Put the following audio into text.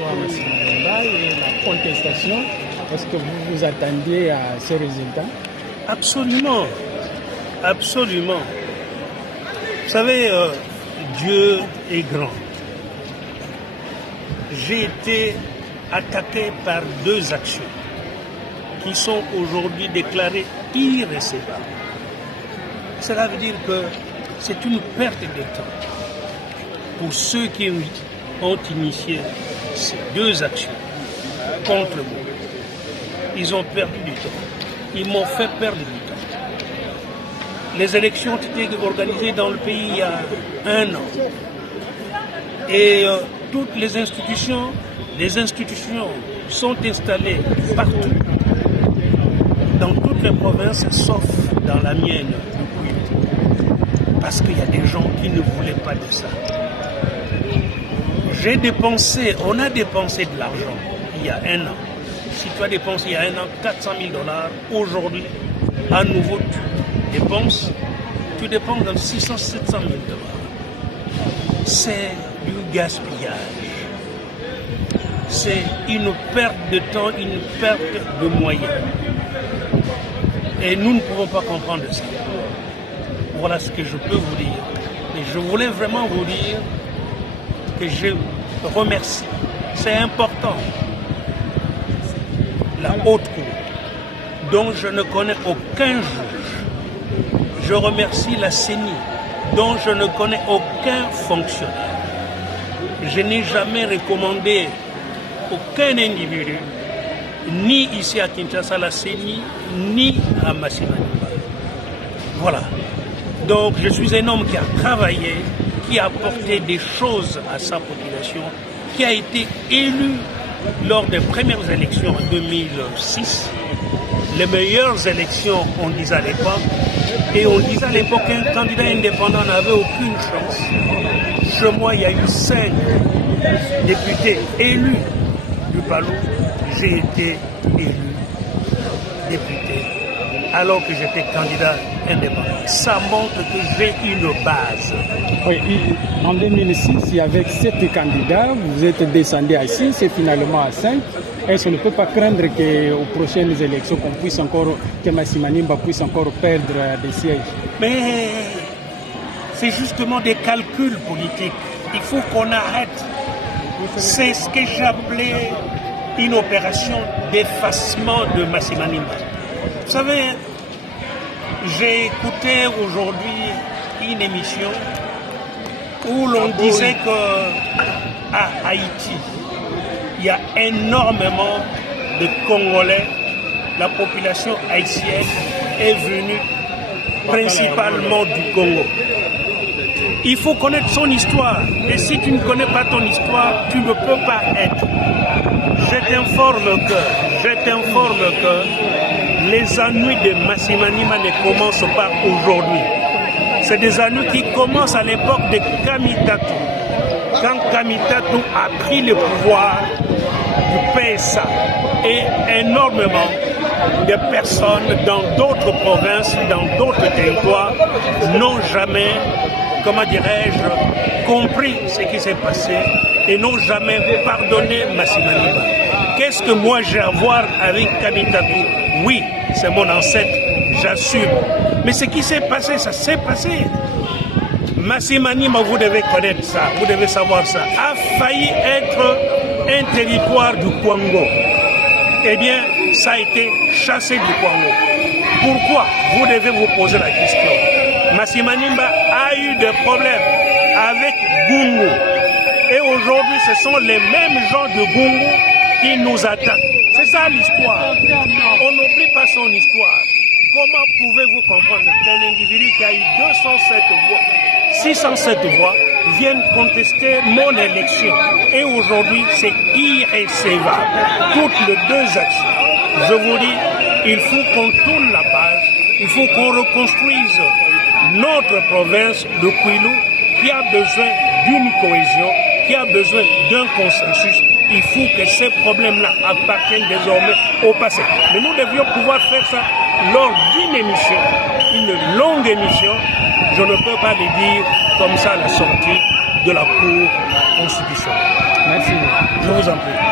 Et la contestation, est-ce que vous vous attendiez à ces résultats? Absolument, absolument. Vous savez, Dieu est grand. J'ai été attaqué par 2 actions qui sont aujourd'hui déclarées irrécevables. Cela veut dire que c'est une perte de temps pour ceux qui ont initié ces 2 actions contre moi. Ils ont perdu du temps. Ils m'ont fait perdre du temps. Les élections ont été organisées dans le pays il y a 1 an. Et toutes les institutions sont installées partout, dans toutes les provinces, sauf dans la mienne, parce qu'il y a des gens qui ne voulaient pas de ça. On a dépensé de l'argent il y a 1 an. Si tu as dépensé il y a 1 an 400 000 $, aujourd'hui, à nouveau, tu dépenses dans 600 000 700 000 $. C'est du gaspillage. C'est une perte de temps, une perte de moyens. Et nous ne pouvons pas comprendre ça. Voilà ce que je peux vous dire. Et je voulais vraiment vous dire que je remercie. C'est important. La haute cour, dont je ne connais aucun juge. Je remercie la CENI, dont je ne connais aucun fonctionnaire. Je n'ai jamais recommandé aucun individu, ni ici à Kinshasa, à la CENI, ni à Massimaniba. Voilà. Donc je suis un homme qui a travaillé, qui a apporté des choses à sa population, qui a été élu lors des premières élections en 2006. Les meilleures élections, on disait à l'époque, et on disait à l'époque qu'un candidat indépendant n'avait aucune chance. Chez moi, il y a eu 5 députés élus du Palou. J'ai été élu député alors que j'étais candidat indépendant. Ça montre que j'ai une base. Oui, en 2006, il y avait 7 candidats, vous êtes descendu à 6 et finalement à 5. Est-ce qu'on ne peut pas craindre qu'aux prochaines élections, que Massimaniba puisse encore perdre des sièges? Mais c'est justement des calculs politiques. Il faut qu'on arrête. C'est ce que j'appelais une opération d'effacement de Massimaniba. Vous savez, j'ai écouté aujourd'hui une émission où l'on disait qu'à Haïti, il y a énormément de Congolais. La population haïtienne est venue principalement du Congo. Il faut connaître son histoire. Et si tu ne connais pas ton histoire, tu ne peux pas être. Je t'informe que les ennuis de Massimaniba ne commencent pas aujourd'hui. C'est des ennuis qui commencent à l'époque de Kamitatou. Quand Kamitatou a pris le pouvoir du PSA et énormément de personnes dans d'autres provinces, dans d'autres territoires n'ont jamais, comment dirais-je, compris ce qui s'est passé et n'ont jamais pardonné Massimaniba. Qu'est-ce que moi j'ai à voir avec Kamitatou? Oui, c'est mon ancêtre, j'assume. Mais ce qui s'est passé, ça s'est passé. Massimaniba, vous devez connaître ça, vous devez savoir ça, a failli être un territoire du Congo. Eh bien, ça a été chassé du Congo. Pourquoi? Vous devez vous poser la question. Massimaniba a eu des problèmes avec Gungu. Et aujourd'hui, ce sont les mêmes gens de Gungu qui nous attaquent. C'est ça l'histoire. On n'oublie pas son histoire. Comment pouvez-vous comprendre qu'un individu qui a eu 207 voix, 607 voix, vienne contester mon élection? Et aujourd'hui, c'est irrécevable. Toutes les 2 actions. Je vous dis, il faut qu'on tourne la page, il faut qu'on reconstruise notre province, le Kwilu, qui a besoin d'une cohésion, qui a besoin d'un consensus. Il faut que ces problèmes-là appartiennent désormais au passé. Mais nous devions pouvoir faire ça lors d'une émission, une longue émission. Je ne peux pas le dire comme ça à la sortie de la Cour constitutionnelle. Merci. Je vous en prie.